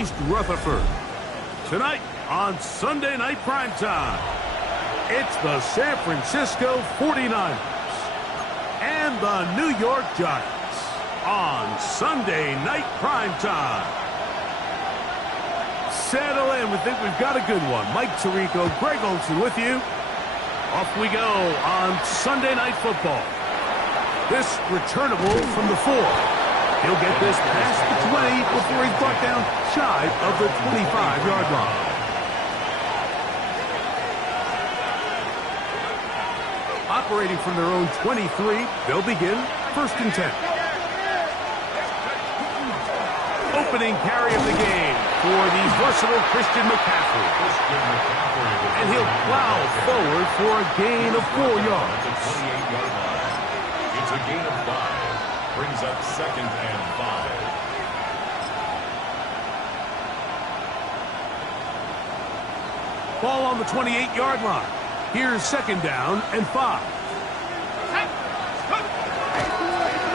East Rutherford. Tonight on Sunday Night Primetime, it's the San Francisco 49ers and the New York Giants on Sunday Night Primetime. Settle in. We think we've got a good one. Mike Tirico, Greg Olsen with you. Off we go on Sunday Night Football. This returnable from the 4. He'll get this past the 20 before he's brought down shy of the 25-yard line. Operating from their own 23, they'll begin 1st and 10. Opening carry of the game for the versatile Christian McCaffrey. And he'll plow forward for a gain of 4 yards. It's a gain of 5. Brings up 2nd and 5. Ball on the 28-yard line. Here's 2nd down and 5.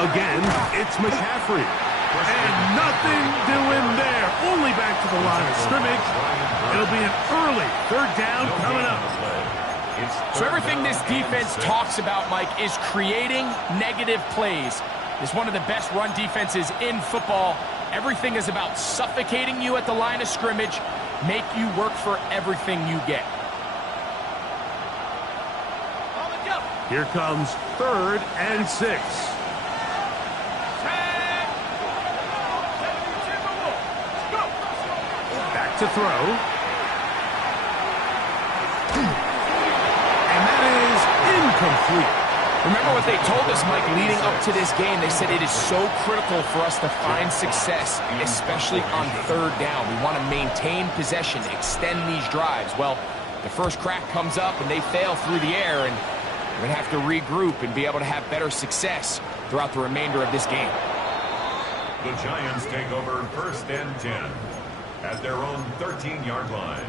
Again, it's McCaffrey. And nothing doing there. Only back to the line of scrimmage. It'll be an early 3rd down coming up. So everything this defense talks about, Mike, is creating negative plays. It's one of the best run defenses in football. Everything is about suffocating you at the line of scrimmage, make you work for everything you get. Here comes 3rd and 6. Back to throw. And that is incomplete. Remember what they told us, Mike, leading up to this game. They said it is so critical for us to find success, especially on 3rd down. We want to maintain possession, extend these drives. Well, the first crack comes up and they fail through the air, and we're going to have to regroup and be able to have better success throughout the remainder of this game. The Giants take over 1st and 10 at their own 13-yard line.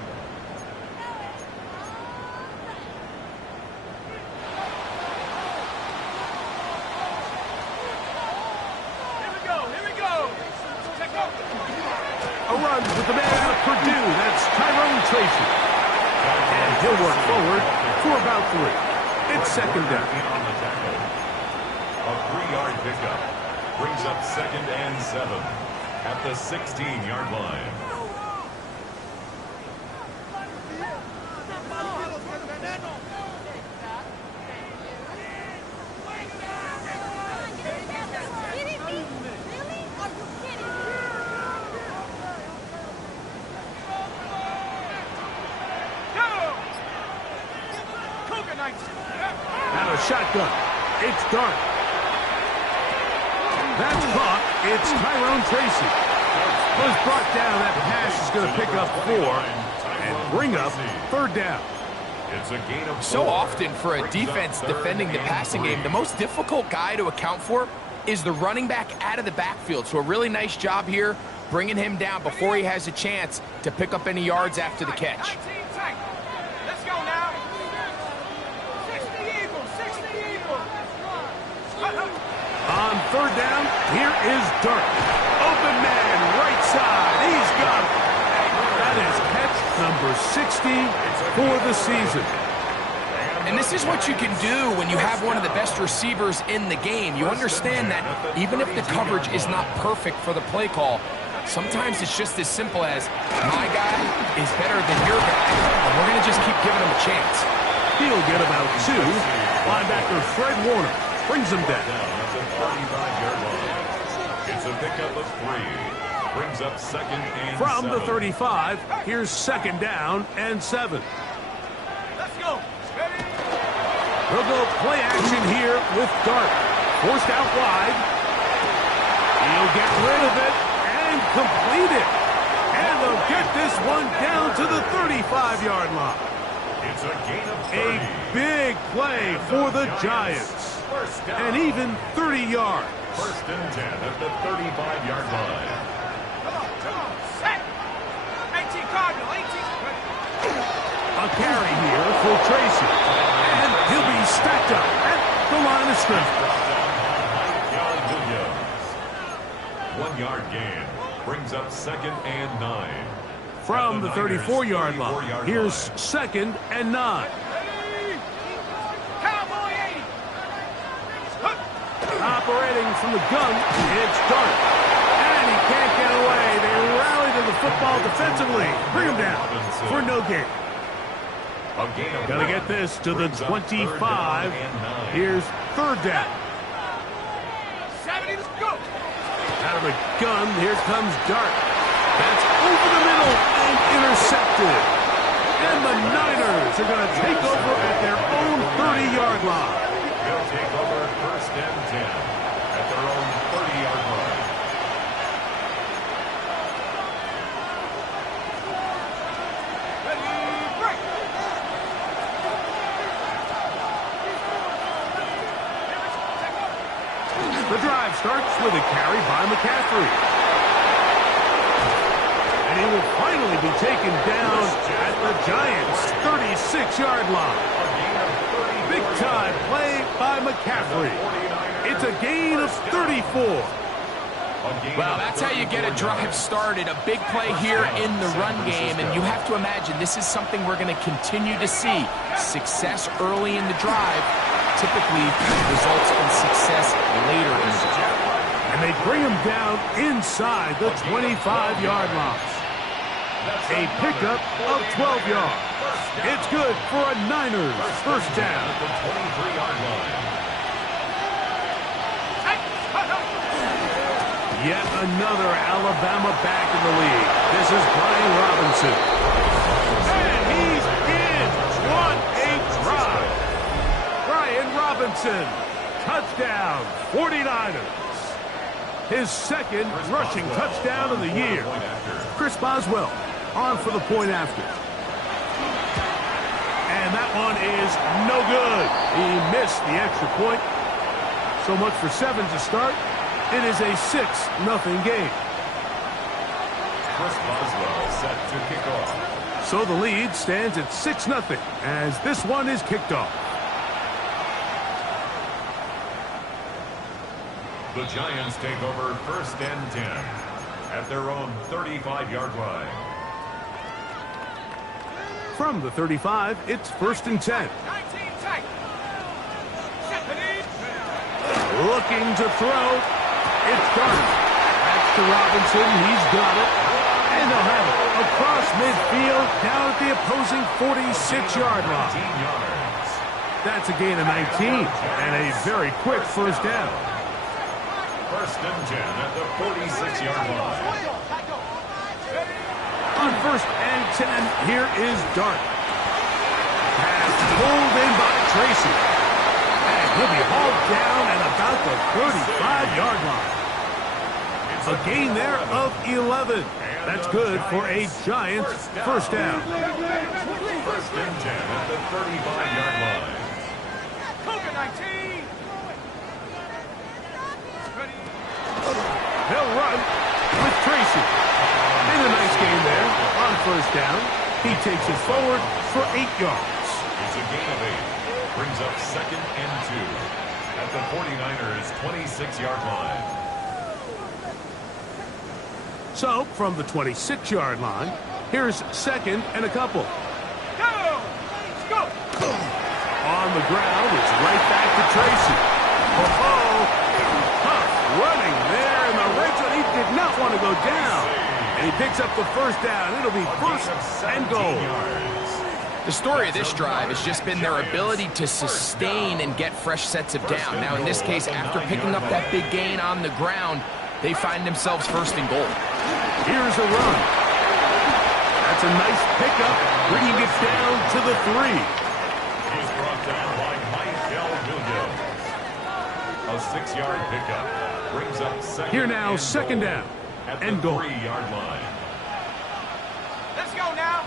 A run with the man out of Purdue. That's Tyrone Tracy. And he'll work forward for about 3. It's 2nd down. On the tackle. A 3-yard pickup brings up 2nd and 7 at the 16-yard line. Now a shotgun. It's Dart. That's caught. It's Tyrone Tracy. Was brought down. That pass is going to pick up 4 and bring up 3rd down. It's a gain of 4. So often for a defense defending the passing game, the most difficult guy to account for is the running back out of the backfield. So a really nice job here bringing him down before he has a chance to pick up any yards after the catch. Let's go now. 60 Eagles, 60 Eagles. On 3rd down, here is Dart. Open man, right side. He's got it. That is catch number 60 for the season. And this is what you can do when you have one of the best receivers in the game. You understand that even if the coverage is not perfect for the play call, sometimes it's just as simple as my guy is better than your guy, and we're going to just keep giving him a chance. He'll get about 2. Linebacker Fred Warner brings him down. It's a pickup of 3. Brings up 2nd and From 7. the 35, here's 2nd down and 7. Let's go. They'll go play action here with Dart. Forced out wide. He'll get rid of it and complete it. And they'll get this one down to the 35-yard line. It's a gain of 30. A big play for the Giants. And even 30 yards. 1st and 10 at the 35-yard line. Come on. Set. 18 Cardinal, 18. A carry here for Tracy. And he'll be stacked up at the line of scrimmage. 1 yard gain. Brings up 2nd and 9. From the 34-yard line, here's 2nd and 9. Cowboy 80. Operating from the gun, it's Dart. And he can't get away. They rally to the football defensively. Bring him down for no gain. Got to get this to the 25. Here's 3rd down. 70, let's go. Out of the gun, here comes Dart. That's over the middle and intercepted. And the Niners are going to take over at their own 30-yard line. They'll take over 1st and 10 at their own 30-yard line. Ready, break. The drive starts with a carry by McCaffrey. And he will finally be taken down at the Giants' 36-yard line. Big-time play by McCaffrey. It's a gain of 34. Well, that's how you get a drive started. A big play here in the run game, and you have to imagine this is something we're going to continue to see. Success early in the drive typically results in success later in the drive. And they bring him down inside the 25-yard line. A pickup of 12 yards. It's good for a Niners 1st down. At the 23-yard line. Yet another Alabama back in the league. This is Brian Robinson. And he's in. What a drive. Brian Robinson. Touchdown, 49ers. His 2nd rushing touchdown of the year. Chris Boswell on for the point after. And that one is no good. He missed the extra point. So much for 7 to start. It is a 6-0 game. Chris Boswell set to kick off. So the lead stands at 6-0 as this one is kicked off. The Giants take over 1st and 10 at their own 35-yard line. From the 35, it's 1st and 10. 19 tight. 70. Looking to throw. It's Dart. That's to Robinson. He's got it. And they'll have it across midfield down at the opposing 46-yard line. 19 yards. That's a gain of 19 and a very quick 1st down. 1st and 10 at the 46-yard line. On 1st and 10, here is Dart. Pass pulled in by Tracy. And he'll be hauled down at about the 35-yard line. A gain there of 11. That's good for a Giants 1st down. 1st and 10 at the 35-yard line. Cougar 19. Ready. They'll run with Tracy. And a nice gain there on 1st down. He takes it forward for 8 yards. It's a gain of 8. Brings up 2nd and 2 at the 49ers' 26-yard line. So, from the 26-yard line, here's 2nd and a couple. Go. Let's go. On the ground, it's right back to Tracy. Tough running there in the red zone. He did not want to go down. And he picks up the 1st down. It'll be 1st and goal. The story of this drive has just been their ability to sustain and get fresh sets of down. Now, in this case, after picking up that big gain on the ground, they find themselves 1st and goal. Here's a run. That's a nice pickup, bringing it down to the 3. He's brought down by Michael Williams. A 6-yard pickup brings up 2nd. Here now, and 2nd goal down at and the goal. 3-yard line. Let's go now.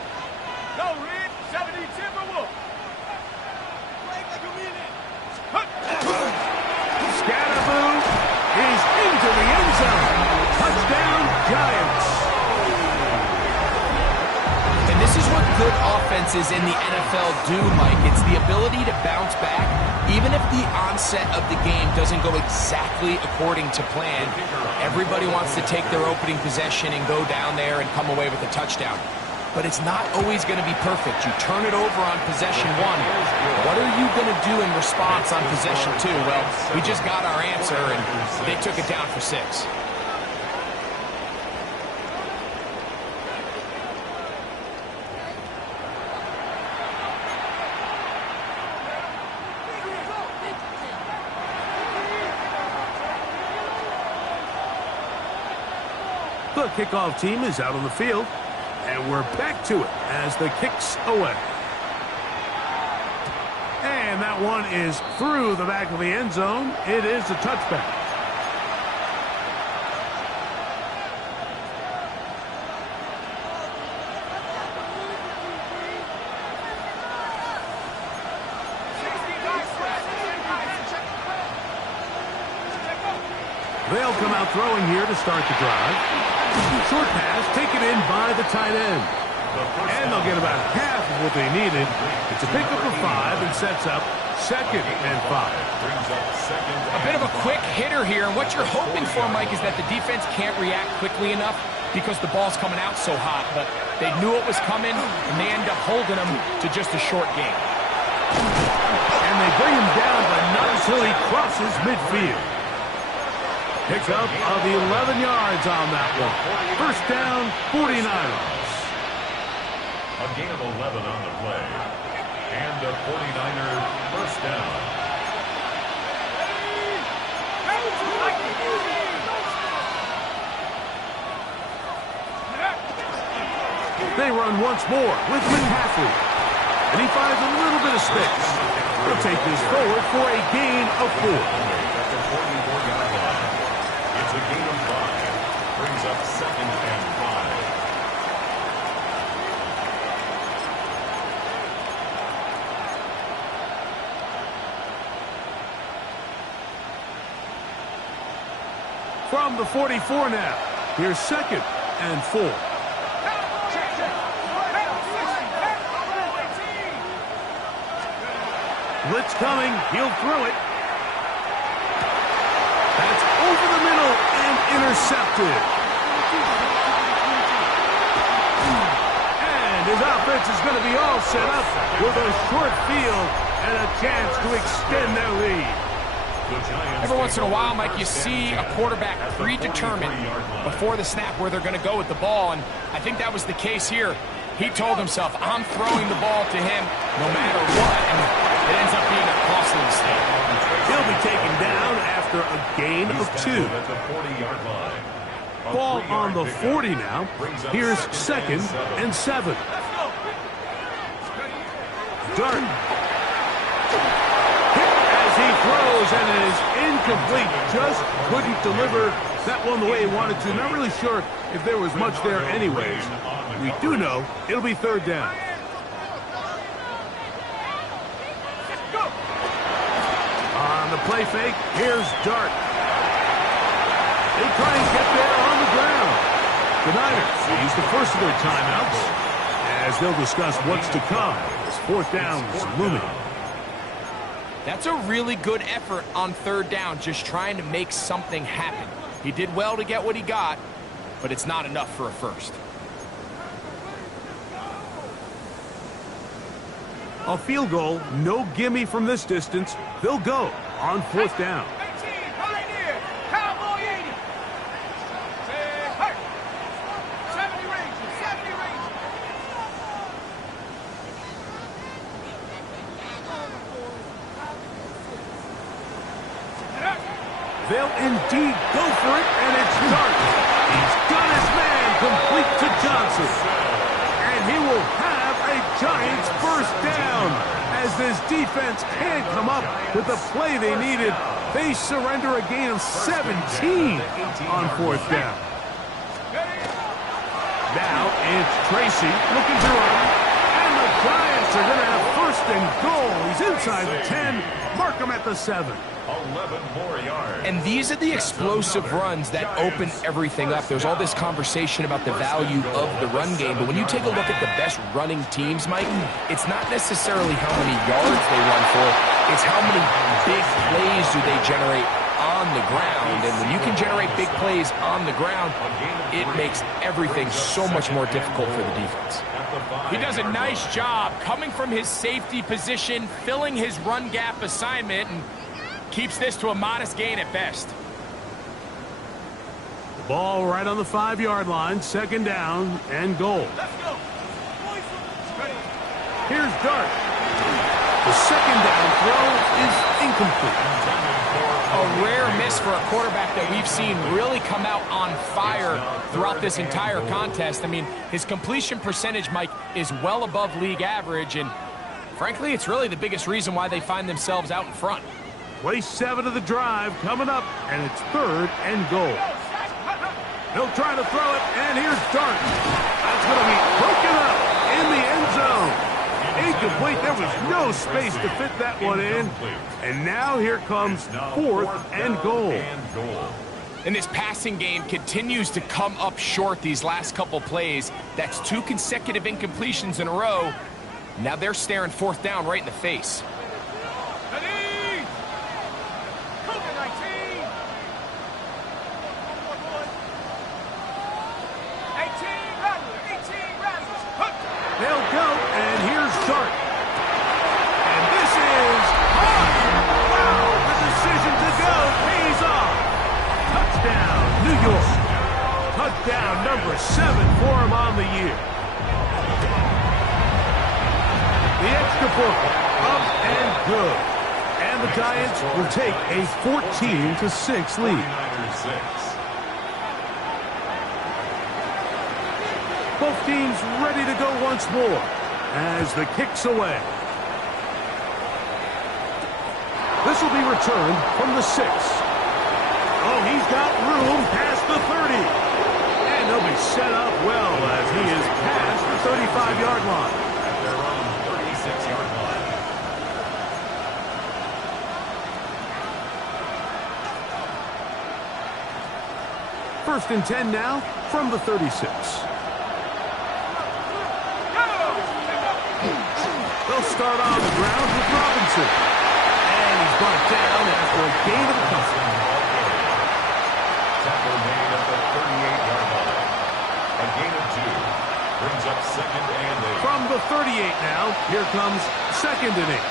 Go, Red. 70 Timberwolf. Scatterboo is into the end zone. Touchdown, Giants. And this is what good offenses in the NFL do, Mike. It's the ability to bounce back, even if the onset of the game doesn't go exactly according to plan. Everybody wants to take their opening possession and go down there and come away with a touchdown. But it's not always going to be perfect. You turn it over on possession one. What are you going to do in response on possession two? Well, we just got our answer, and they took it down for 6. The kickoff team is out on the field, and we're back to it as the kick's away. And that one is through the back of the end zone. It is a touchback. They'll come out throwing here to start the drive. Short pass taken in by the tight end. And they'll get about half of what they needed. It's a pickup of 5 and sets up 2nd and 5. A bit of a quick hitter here, and what you're hoping for, Mike, is that the defense can't react quickly enough because the ball's coming out so hot. But they knew it was coming, and they end up holding them to just a short gain. And they bring him down, but not until he crosses midfield. Pickup of 11 yards on that one. First down, 49ers. A gain of 11 on the play. And a 49er first down. They run once more with McCaffrey. And he finds a little bit of space. He'll take this forward for a gain of 4. At the 44-yard line. It's a gain of 5. Brings up 2nd and 5. From the 44 now. Here's 2nd and 4. Blitz coming. He'll throw it. That's over the middle and intercepted. And his offense is going to be all set up with a short field and a chance to extend their lead. Every once in a while, Mike, you see a quarterback predetermined before the snap where they're going to go with the ball, and I think that was the case here. He told himself, I'm throwing the ball to him no matter what, and it ends up being a costly mistake. He'll be taken down after a gain of 2. At the 40-yard line. Ball on the 40 now. Here's 2nd and 7. Dart. He throws and it is incomplete. Just couldn't deliver that one the way he wanted to. Not really sure if there was much there anyways. We do know it'll be 3rd down. On the play fake, here's Dart. They try and get there on the ground. The Niners use the first of their timeouts as they'll discuss what's to come as 4th down is looming. That's a really good effort on 3rd down, just trying to make something happen. He did well to get what he got, but it's not enough for a first. A field goal, no gimme from this distance. They'll go on 4th down. 18, Pioneer, Cowboy 80. 70 Rangers, 70 Rangers. They'll indeed go for it, and it's Dart. He's got his man complete to Johnson. And he will have a Giants first down. As this defense can't come up with the play they needed, they surrender a gain of 17 on 4th down. Now it's Tracy looking to run. And the Giants are going to have 1st and goal. He's inside the 10. Mark him at the 7. 11 more yards. And these are the explosive runs that open everything up. There's all this conversation about the value of the run game, but when you take a look at the best running teams, Mike, it's not necessarily how many yards they run for, it's how many big plays do they generate on the ground. And when you can generate big plays on the ground, it makes everything so much more difficult for the defense. He does a nice job coming from his safety position, filling his run gap assignment, and keeps this to a modest gain at best. The ball right on the 5-yard line, 2nd down and goal. Let's go. Here's Dart. The 2nd down throw is incomplete. A rare miss for a quarterback that we've seen really come out on fire throughout this entire contest. I mean, his completion percentage, Mike, is well above league average, and frankly, it's really the biggest reason why they find themselves out in front. Play 7 of the drive coming up, and it's 3rd and goal. He'll try to throw it, and here's Dart. That's going to be broken up in the end zone. Incomplete. There was no space to fit that one in. And now here comes 4th and goal. And this passing game continues to come up short these last couple plays. That's 2 consecutive incompletions in a row. Now they're staring 4th down right in the face. They'll go, and here's Dart. And this is hot. Wow, the decision to go pays off. Touchdown, New York. Touchdown number 7 for him on the year. The extra point, up and good. And the Giants will take a 14-6 lead. Both teams ready to go once more as the kick's away. This will be returned from the 6. Oh, he's got room past the 30. And he'll be set up well as he is past the 35-yard line. At their own 36-yard line. First and 10 now from the 36. They'll start on the ground with Robinson. And he's brought down after a gain of a couple. Tackle made at the 38-yard line. A gain of 2. Brings up 2nd and 8. From the 38 now, here comes 2nd and 8.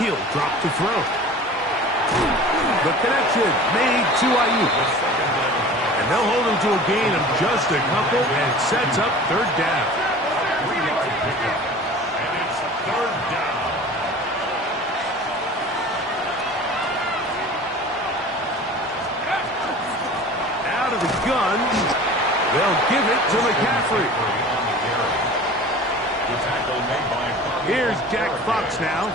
He'll drop to throw. The connection made to Ayuk. And they'll hold him to a gain of just a couple and sets up 3rd down. 3-yard pickup. And it's 3rd down. Out of the gun. They'll give it to McCaffrey. Here's Jack Fox now.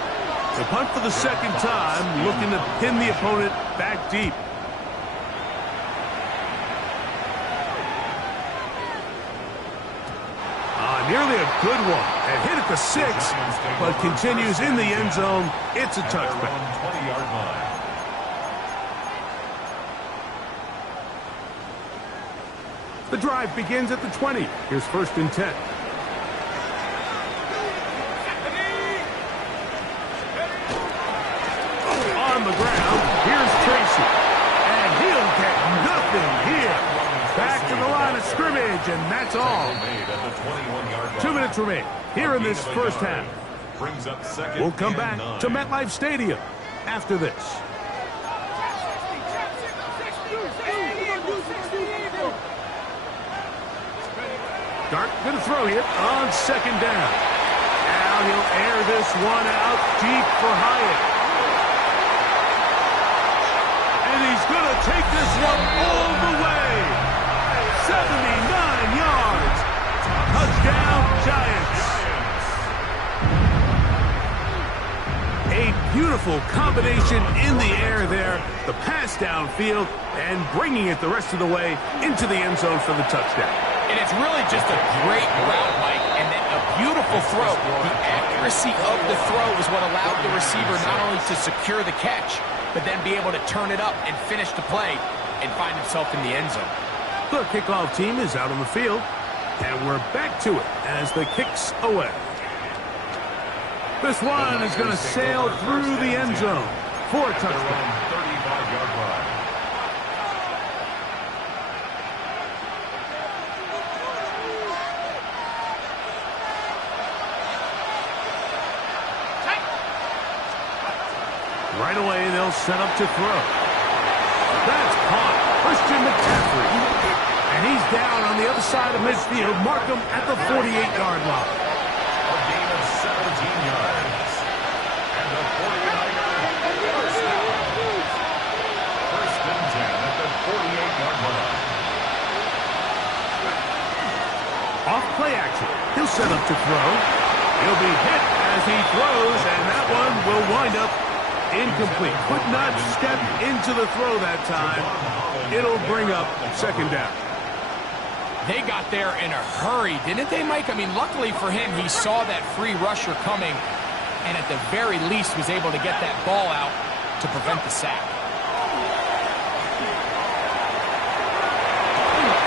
The punt for the 2nd time, looking to pin the opponent back deep. Nearly a good one. And hit at the 6, but continues in the end zone. It's a touchback. 20-yard line. The drive begins at the 20. Here's 1st and 10. On the ground, here's Tracy. And he'll get nothing here. Back to the line of scrimmage, and that's all. 2 minutes remain here in this first half. We'll come back to MetLife Stadium after this. Dart going to throw here on 2nd down. Now he'll air this one out deep for Hyatt. And he's going to take this one all the way. 79 yards. Touchdown, Giants. A beautiful combination in the air there. The pass downfield and bringing it the rest of the way into the end zone for the touchdown. And it's really just a great route, Mike, and then a beautiful throw. The accuracy of the throw is what allowed the receiver not only to secure the catch, but then be able to turn it up and finish the play and find himself in the end zone. The kickoff team is out on the field, and we're back to it as the kick's away. This one is going to sail through the end zone for a touchdown. 35-yard line. Right away, they'll set up to throw. That's caught. Christian McCaffrey. And he's down on the other side of midfield. Mark him at the 48-yard line. A gain of 17 yards. And the 49er first down. First and 10 at the 48-yard line. Off play action. He'll set up to throw. He'll be hit as he throws, and that one will wind up incomplete. Could not step into the throw that time. It'll bring up second down. They got there in a hurry, didn't they, Mike? I mean, luckily for him, he saw that free rusher coming and at the very least was able to get that ball out to prevent the sack.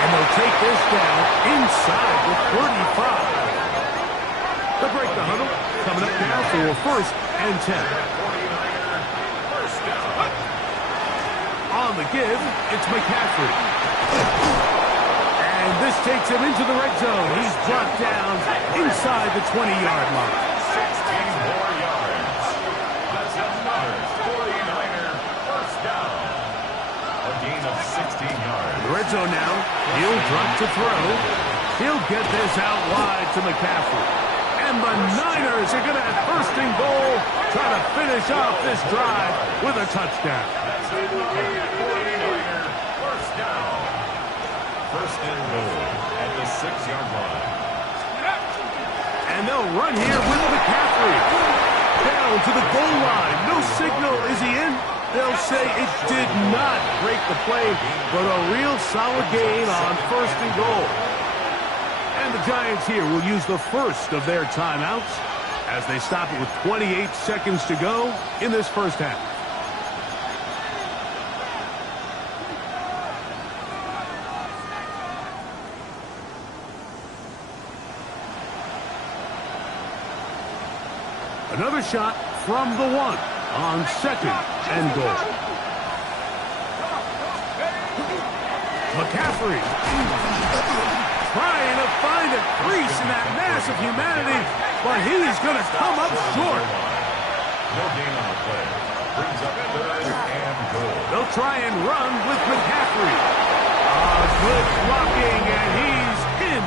And they'll take this down inside the 35. They'll break the huddle. Coming up now for first and 10. On the give, it's McCaffrey. And this takes him into the red zone. He's dropped down inside the 20-yard line. 16 more yards. That's another 49er first down. A gain of 16 yards. The red zone now. He'll drop to throw. He'll get this out wide to McCaffrey. And the Niners are going to have first and goal, try to finish off this drive with a touchdown. That's another 49er first down. First and goal at the 6-yard line. And they'll run here with McCaffrey. Down to the goal line. No signal. Is he in? They'll say it did not break the play, but a real solid gain on first and goal. And the Giants here will use the first of their timeouts as they stop it with 28 seconds to go in this first half. Another shot from the one on second and goal. McCaffrey trying to find a crease in that mass of humanity, but he's going to come up short. No gain on the play. Brings up third and goal. They'll try and run with McCaffrey. Good blocking, and he's in.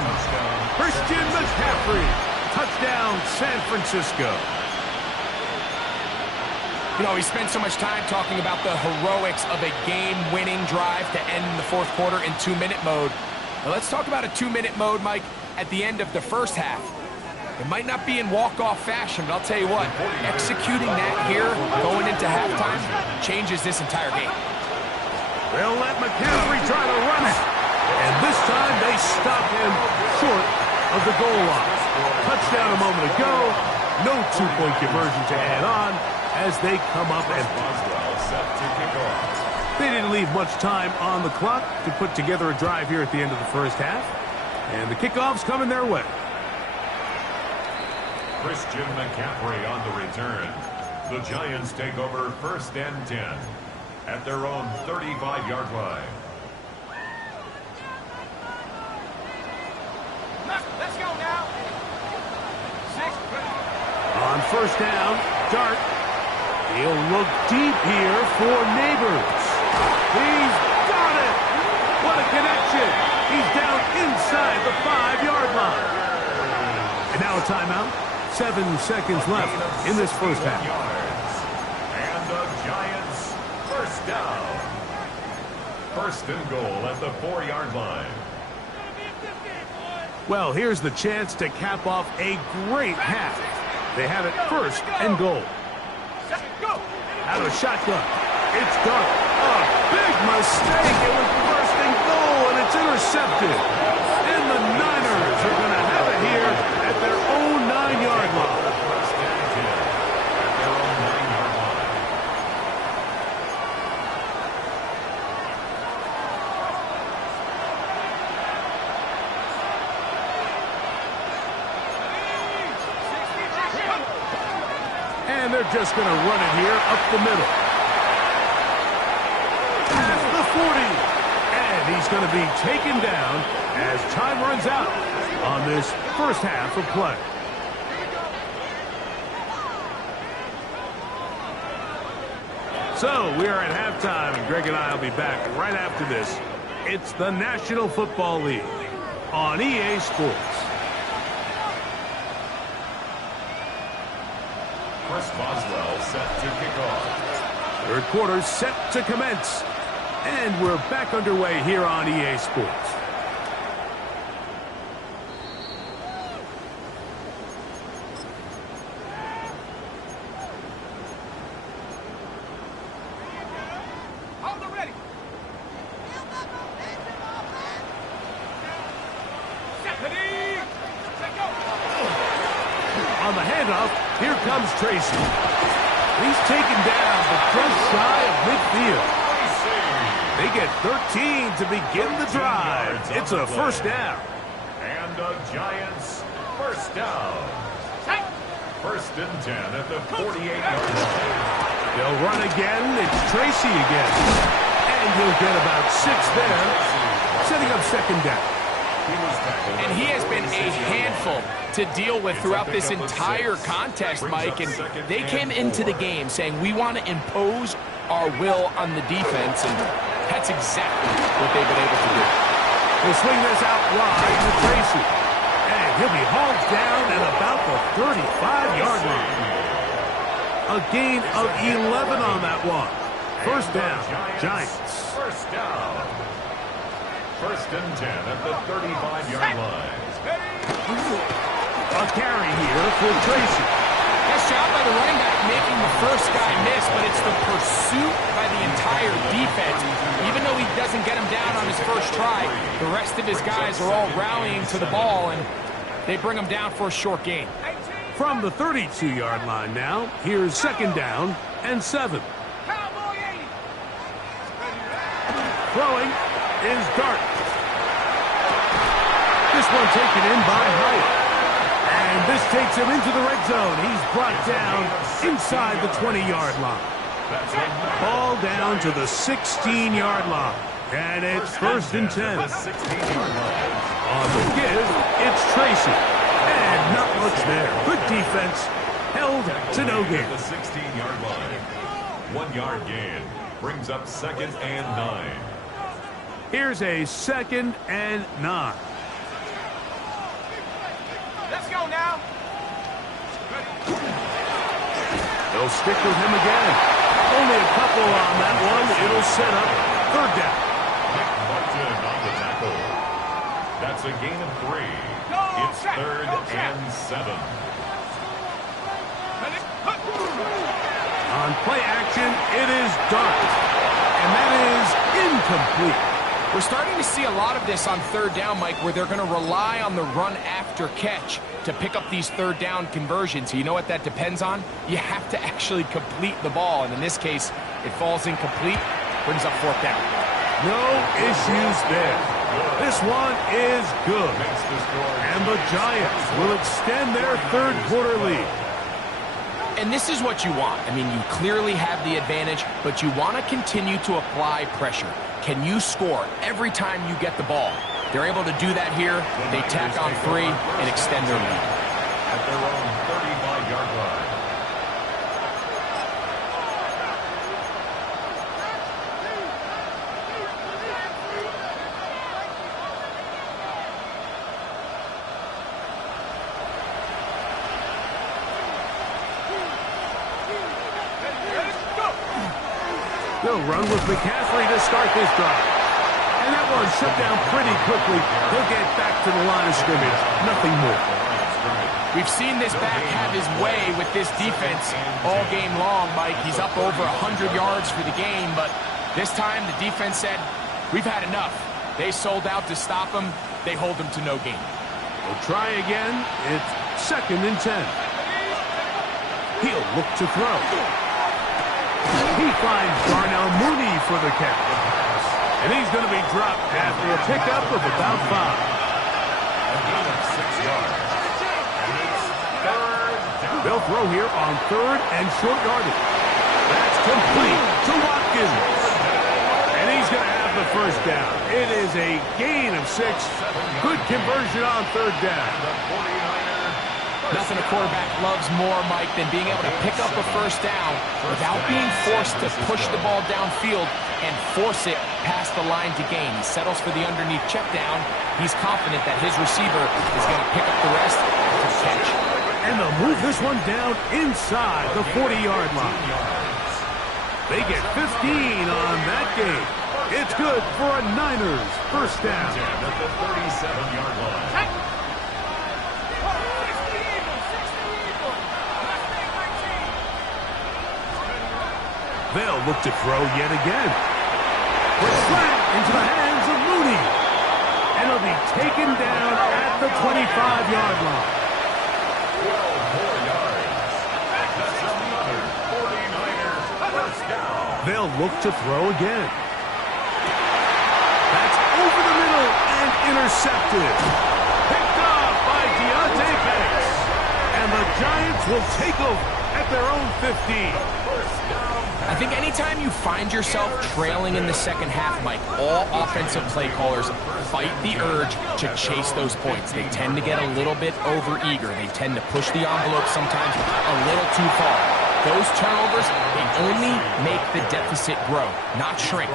Christian McCaffrey. Touchdown, San Francisco. You know, we spent so much time talking about the heroics of a game-winning drive to end in the fourth quarter in 2-minute mode. Now let's talk about a 2-minute mode, Mike, at the end of the first half. It might not be in walk-off fashion, but I'll tell you what, executing that here, going into halftime, changes this entire game. They'll let McCaffrey try to run it. And this time they stop him short of the goal line. Touchdown a moment ago. No two-point conversion to add on as they come up empty. Set to kick off. They didn't leave much time on the clock to put together a drive here at the end of the first half. And the kickoff's coming their way. Christian McCaffrey on the return. The Giants take over first and 10 at their own 35-yard line. Let's go now. On first down, Dart. He'll look deep here for Neighbors. He's got it. What a connection. He's down inside the 5-yard line. And now a timeout. 7 seconds left in this first half. And the Giants first down. First and goal at the 4-yard line. Well, here's the chance to cap off a great half. They have it first and goal. Go. out of shotgun. It's Dart. A big mistake. It was first and goal, and it's intercepted. And the Niners are going to have it here at their own 9-yard line. First and 10 at their own 9-yard line. And they're just going to run it here up the middle. Past the 40. And he's going to be taken down as time runs out on this first half of play. So we are at halftime, and Greg and I will be back right after this. It's the National Football League on EA Sports. Chris Boswell set to kick off. Third quarter set to commence. And we're back underway here on EA Sports. On the handoff, here comes Tracy. He's taken down, but just shy of midfield. They get 13 to begin the drive. It's a first down. And the Giants first down. First and 10 at the 48-yard line. They'll run again. It's Tracy again. And he'll get about 6 there, setting up second down. And he has been a handful to deal with throughout this entire contest, Mike. And they came into the game saying, we want to impose our will on the defense, and that's exactly what they've been able to do. He'll swing this out wide to Tracy. And he'll be hauled down at about the 35-yard line. A gain of 11 on that one. First down, Giants. First down. First and 10 at the 35-yard line. A carry here for Tracy. Nice job by the running back making the first guy miss, but it's the pursuit by the entire defense. Even though he doesn't get him down on his first try, the rest of his guys are all rallying to the ball, and they bring him down for a short gain. From the 32-yard line now, here's second down and 7. Throwing is Dart. This one taken in by Hyatt. And this takes him into the red zone. He's brought down inside the 20-yard line. Ball down to the 16-yard line. And it's first and 10. On the give, it's Tracy. And not much there. Good defense. Held to no gain. The 16-yard line. 1-yard gain. Brings up second and 9. Here's a second and 9. Let's go now. They'll stick with him again. Only a couple on that one. It'll set up third down. Nick Martin on the tackle. That's a gain of 3. It's third and 7. On play action, it is Dart. And that is incomplete. We're starting to see a lot of this on third down, Mike, where they're going to rely on the run after catch to pick up these third down conversions. You know what that depends on? You have to actually complete the ball, and in this case, it falls incomplete, brings up fourth down. No issues there. This one is good. And the Giants will extend their third quarter lead. And this is what you want. I mean, you clearly have the advantage, but you want to continue to apply pressure. Can you score every time you get the ball? They're able to do that here. They tack on 3 and extend their lead. At their own 35-yard line. They'll run with McCaffrey to start this drive. And that one's shut down pretty quickly. They'll get back to the line of scrimmage. Nothing more. We've seen this back have his way with this defense all game long, Mike. He's up over 100 yards for the game, but this time the defense said, we've had enough. They sold out to stop him. They hold him to no gain. We'll try again. It's 2nd and 10. He'll look to throw. He finds Darnell Mooney for the catch. And he's going to be dropped after a pickup of about 5. A gain of 6 yards. And it's 3rd down. They'll throw here on 3rd and short yardage. That's complete to Watkins. And he's going to have the first down. It is a gain of 6. Good conversion on 3rd down. The 49er. Nothing a quarterback loves more, Mike, than being able to pick up a first down without being forced to push the ball downfield and force it past the line to gain. He settles for the underneath check down. He's confident that his receiver is going to pick up the rest to catch. And they'll move this one down inside the 40-yard line. They get 15 on that game. It's good for a Niners first down. At the 37-yard line. They'll look to throw yet again. It's flat into the hands of Mooney. And he'll be taken down at the 25-yard line. 12 more yards. That's another 49ers first down. They'll look to throw again. That's over the middle and intercepted. Picked off by Deontay Banks. And the Giants will take over at their own 15. I think anytime you find yourself trailing in the second half, Mike, all offensive play callers fight the urge to chase those points. They tend to get a little bit overeager. They tend to push the envelope sometimes a little too far. Those turnovers, they only make the deficit grow, not shrink.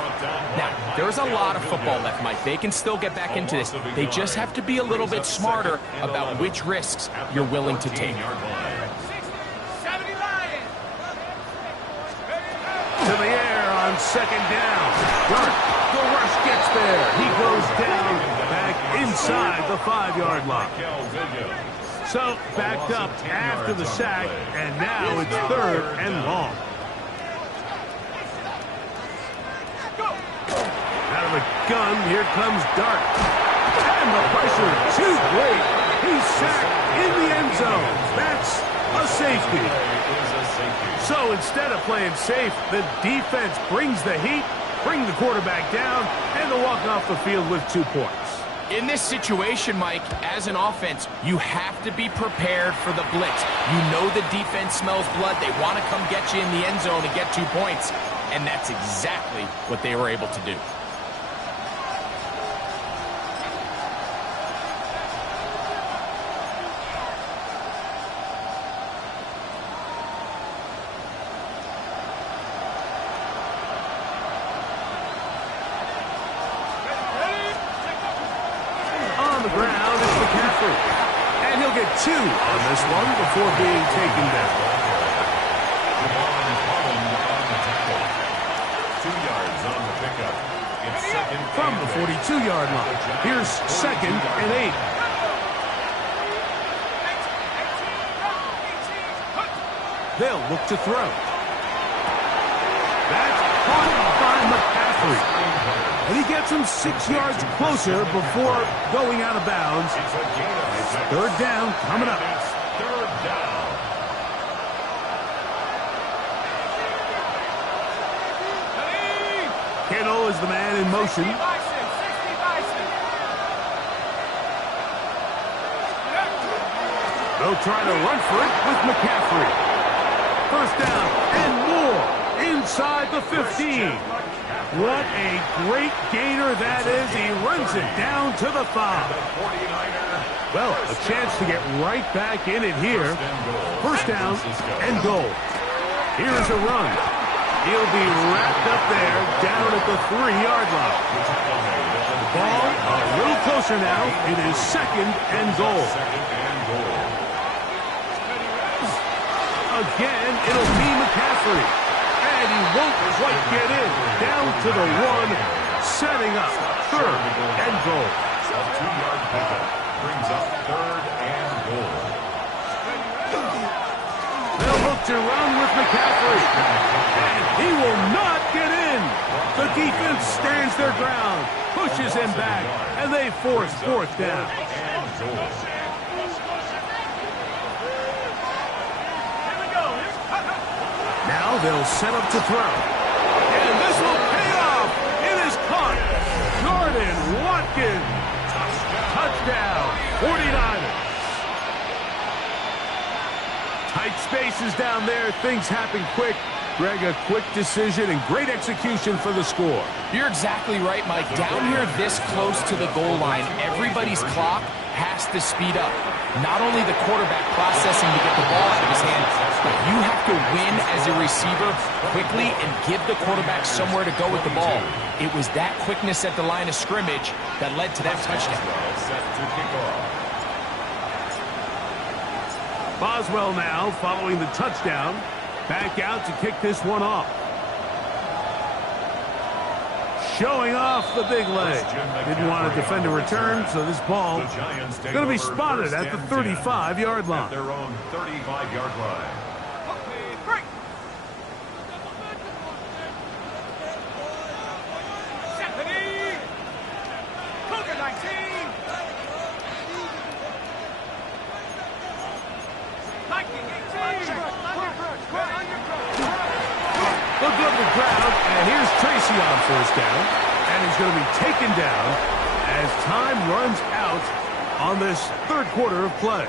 Now, there's a lot of football left, Mike. They can still get back into this. They just have to be a little bit smarter about which risks you're willing to take. To the air on 2nd down. Dart, the rush gets there. He goes down back inside the 5-yard line. So backed up after the sack, and now it's 3rd and long. Out of the gun, here comes Dart. And the pressure too great. He's sacked in the end zone. That's a safety. So instead of playing safe, the defense brings the heat, bring the quarterback down, and they'll walk off the field with 2 points. In this situation, Mike, as an offense, you have to be prepared for the blitz. You know the defense smells blood. They want to come get you in the end zone and get 2 points, and that's exactly what they were able to do. And he'll get 2 on this one before being taken down. 2 yards on the pickup. It's 2nd from the 42-yard line. Here's 2nd and 8. They'll look to throw. That's caught by McCaffrey. And he gets him 6 yards closer before going out of bounds. It's 3rd down coming up. It's 3rd down. Kittle is the man in motion. They'll try to run for it with McCaffrey. First down and more inside the 15. What a great gainer that is. He runs it down to the 5. Well, a chance to get right back in it here. First down and goal. Here's a run. He'll be wrapped up there down at the 3-yard line. Ball a little closer now. It is 2nd and goal. Again, it'll be McCaffrey. And he won't quite get in. Down to the 1, setting up 3rd and goal. A 2-yard pickup brings up 3rd and goal. play-action run with McCaffrey. And he will not get in. The defense stands their ground, pushes him back, and they force fourth down. Now they'll set up to throw. And this will pay off. It is caught. Jordan Watkins. Touchdown, 49ers. Tight spaces down there. Things happen quick. Greg, a quick decision and great execution for the score. You're exactly right, Mike. Down here this close to the goal line, everybody's clock has to speed up. Not only the quarterback processing to get the ball out of his hand, but you have to win as a receiver quickly and give the quarterback somewhere to go with the ball. It was that quickness at the line of scrimmage that led to that touchdown. Boswell now following the touchdown. Back out to kick this one off. Showing off the big leg. Didn't want to defend a return, so this ball going to be spotted at the 35-yard line. At their own 35-yard line. Look up the ground, and here's Tracy on first down. And he's going to be taken down as time runs out on this third quarter of play.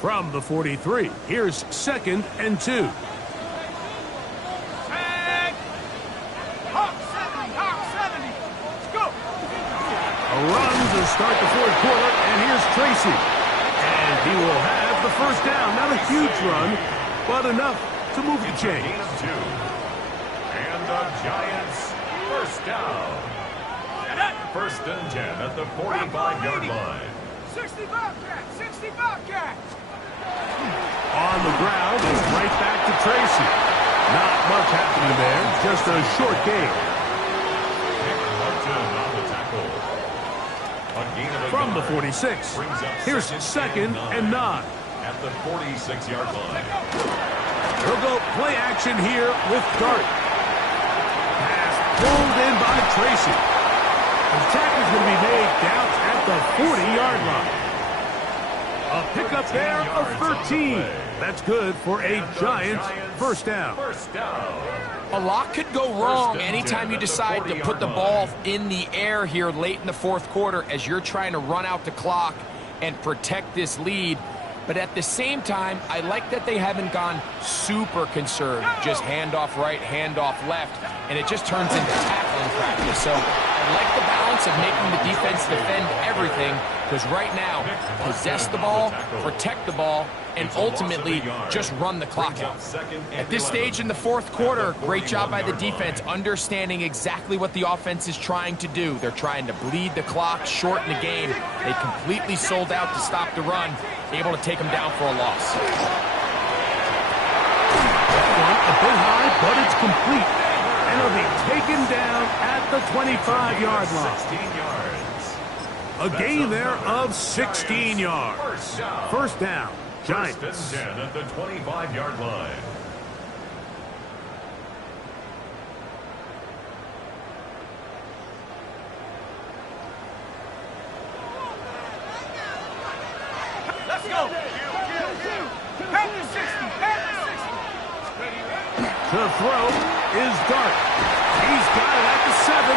From the 43, here's 2nd and 2. A run to start the fourth quarter, and here's Tracy. And he will have the first down. Not a huge run, but enough to move the chains. And the Giants first down. 1st and 10 at the 45-yard line. 60 Bobcat! 60 Bobcat! On the ground, and right back to Tracy. Not much happening there, just a short game. From the 46, here's 2nd and 9. At the 46-yard line. He'll go play action here with Dart. Pass pulled in by Tracy. The tackl's going to be made down at the 40-yard line. A pickup there of 13. That's good for a Giants first down. A lot could go wrong anytime you decide to put the ball in the air here late in the fourth quarter as you're trying to run out the clock and protect this lead. But at the same time, I like that they haven't gone super conserved. Just handoff right, handoff left, and it just turns into tackling practice. So I like the balance of making the defense defend everything, because right now, possess the ball, protect the ball, and ultimately just run the clock out. At this stage in the fourth quarter, great job by the defense, understanding exactly what the offense is trying to do. They're trying to bleed the clock, shorten the game. They completely sold out to stop the run, able to take them down for a loss. A bit high, but it's complete. And it'll be taken down at the 25-yard line. 16 yards. A gain there of 16 yards. First down, Giants. 1st and 10 at the 25-yard line. Let's go! Head to 60! Head to 60! To throw is Dart. He's got it at the 7.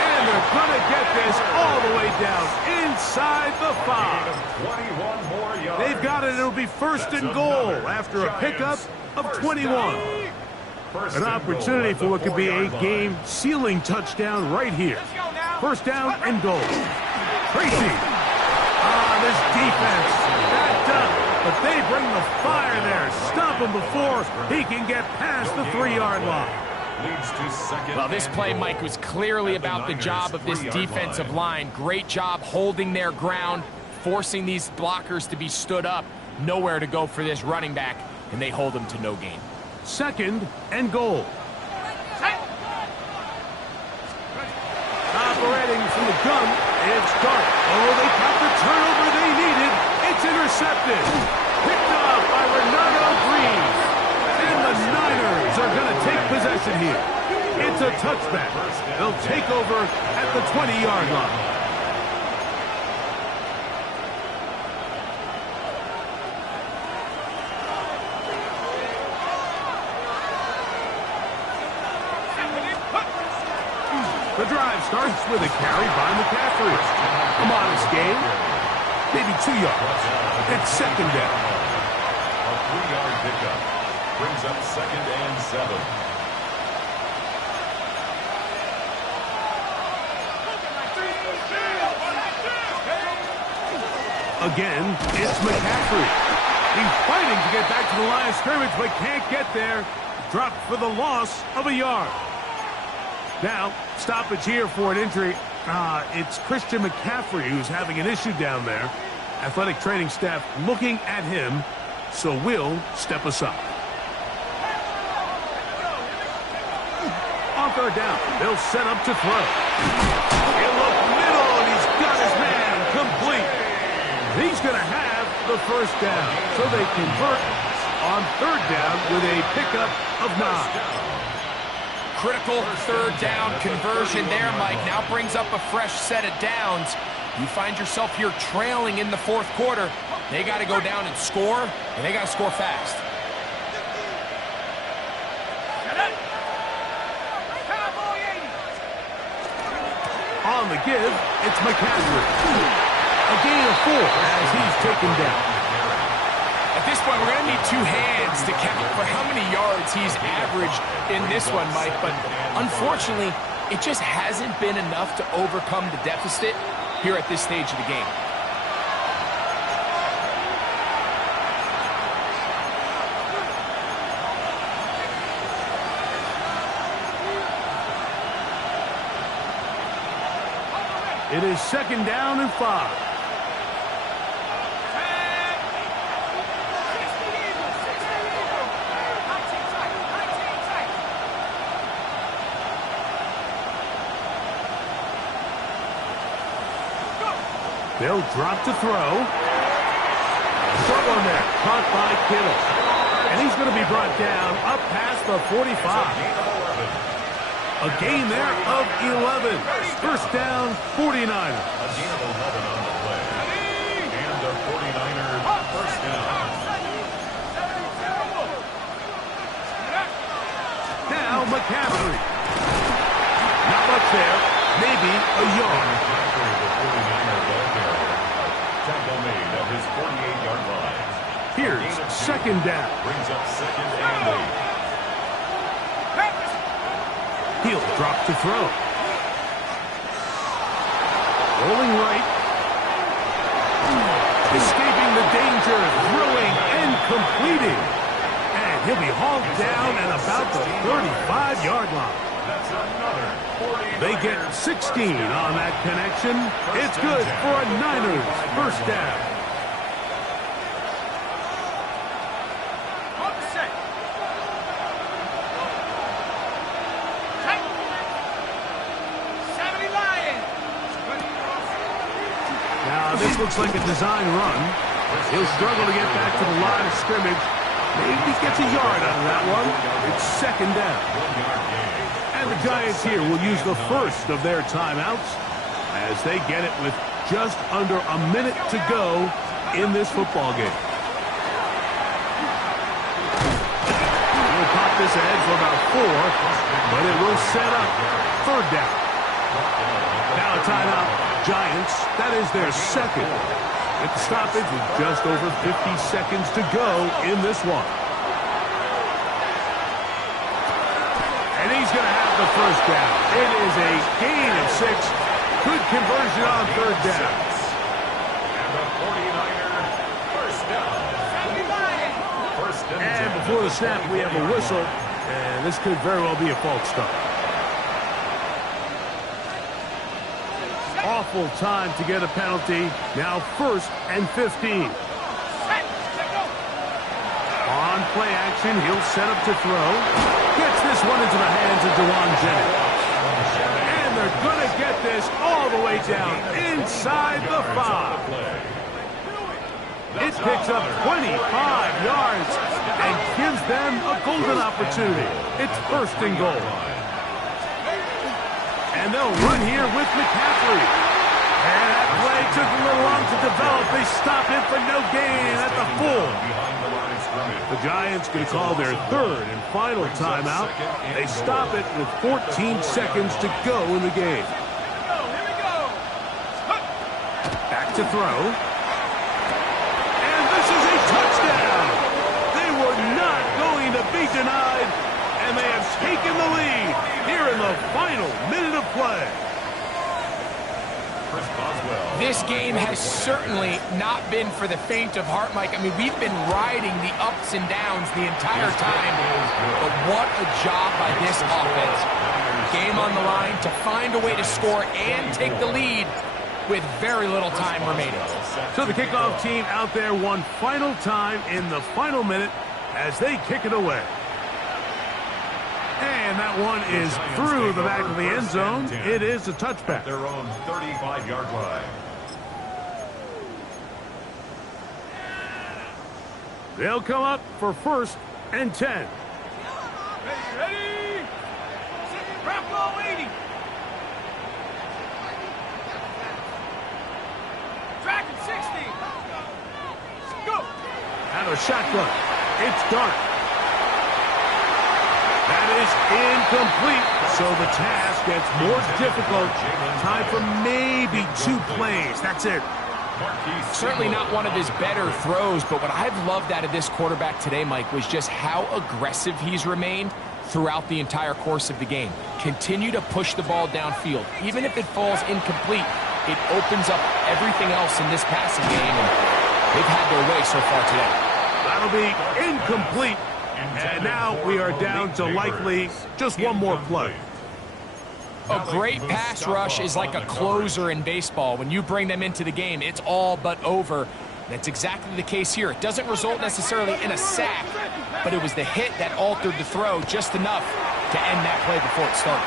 And they're going to get this all the way down inside the 5. 21 more yards. They've got it. It'll be 1st and goal after a pickup of 21. An opportunity for what could be a game-sealing touchdown right here. First down and goal. Tracy. This defense backed up, but they bring the fire there. Stop him before he can get past the 3-yard line. Well, this play, Mike, was clearly about the job of this defensive line. Great job holding their ground, forcing these blockers to be stood up. Nowhere to go for this running back, and they hold him to no gain. 2nd and goal. Operating from the gun, it's Dart. Oh, they got the turnover they needed. It's intercepted. Picked up by Renato Green. And the Niners are going to take possession here. It's a touchback. They'll take over at the 20-yard line. The drive starts with a carry by McCaffrey. A modest gain, maybe 2 yards. It's 2nd down. A 3-yard pickup brings up 2nd and 7. Again, it's McCaffrey. He's fighting to get back to the line of scrimmage, but can't get there. Dropped for the loss of a yard. Now, stoppage here for an injury. It's Christian McCaffrey who's having an issue down there. Athletic training staff looking at him, so we'll step aside. On 3rd down, they'll set up to throw. He'll look middle, and he's got his man complete. He's going to have the 1st down, so they convert on 3rd down with a pickup of 9. Critical 3rd down conversion there, Mike. Now brings up a fresh set of downs. You find yourself here trailing in the 4th quarter. They got to go down and score, and they got to score fast. On the give, it's McCaffrey. A gain of 4 as he's taken down. At this point, we're going to need 2 hands to count for how many yards he's averaged in this one, Mike. But unfortunately, it just hasn't been enough to overcome the deficit here at this stage of the game. It is 2nd down and 5. They'll drop to throw. Short one there, caught by Kittle. And he's going to be brought down up past the 45. A gain there of 11. 1st down, 49ers. A gain of 11 on the play. And the 49ers 1st down. Now McCaffrey. Not much there. Maybe a yard. Tackle made at his 48-yard line. Here's 2nd down. Brings up 2nd and 8. He'll drop to throw. Rolling right. Escaping the danger, throwing and completing. And he'll be hauled down at about the 35-yard line. That's another 49. They get 16 on that connection. It's good for a Niners 1st down. Now, this looks like a design run. He'll struggle to get back to the line of scrimmage. Maybe gets a yard out of that one. It's 2nd down. And the Giants here will use the first of their timeouts as they get it with just under a minute to go in this football game. We'll pop this ahead for about 4, but it will set up 3rd down. Now a timeout. Giants, that is their 2nd. With the stoppage with just over 50 seconds to go in this one. And he's going to have the 1st down. It is a gain of 6. Good conversion on 3rd down. And the 49er 1st down. 1st and 10. And before the snap, we have a whistle. And this could very well be a false start. awful time to get a penalty. Now 1st and 15. On play action, he'll set up to throw. Gets this one into the hands of Dewan Jennings. And they're going to get this all the way down inside the 5. It picks up 25 yards and gives them a golden opportunity. It's 1st and goal. And they'll run here with McCaffrey. And that play took a little long to develop. They stop him for no gain at the 4. The Giants can call their 3rd and final timeout. They stop it with 14 seconds to go in the game. Back to throw. And this is a touchdown. They were not going to be denied, and they have taken the lead here in the final minute of play. This game has certainly not been for the faint of heart, Mike. I mean, we've been riding the ups and downs the entire time, but what a job by this offense. Game on the line to find a way to score and take the lead with very little time remaining. So the kickoff team out there one final time in the final minute as they kick it away. And that one is through the back of the end zone. It is a touchback. Their own 35-yard line. They'll come up for 1st and 10. Ready? Bronco 80. Track at 60. Go. Out of shotgun. It's Dart. That is incomplete. So the task gets more difficult. Time for maybe 2 plays. That's it. Certainly not one of his better throws, but what I've loved out of this quarterback today, Mike, was just how aggressive he's remained throughout the entire course of the game. Continue to push the ball downfield. Even if it falls incomplete, it opens up everything else in this passing game, and they've had their way so far today. That'll be incomplete. And now we are down to likely just one more play. A great pass rush is like a closer in baseball. When you bring them into the game, it's all but over. That's exactly the case here. It doesn't result necessarily in a sack, but it was the hit that altered the throw just enough to end that play before it started.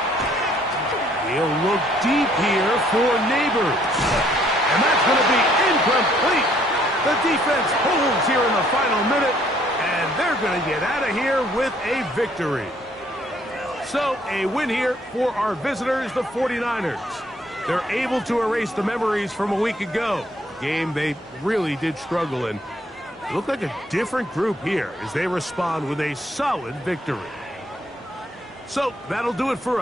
He'll look deep here for Neighbors. And that's going to be incomplete. The defense holds here in the final minute, and they're going to get out of here with a victory. So, a win here for our visitors, the 49ers. They're able to erase the memories from a week ago. A game they really did struggle in. It looked like a different group here as they respond with a solid victory. So, that'll do it for us.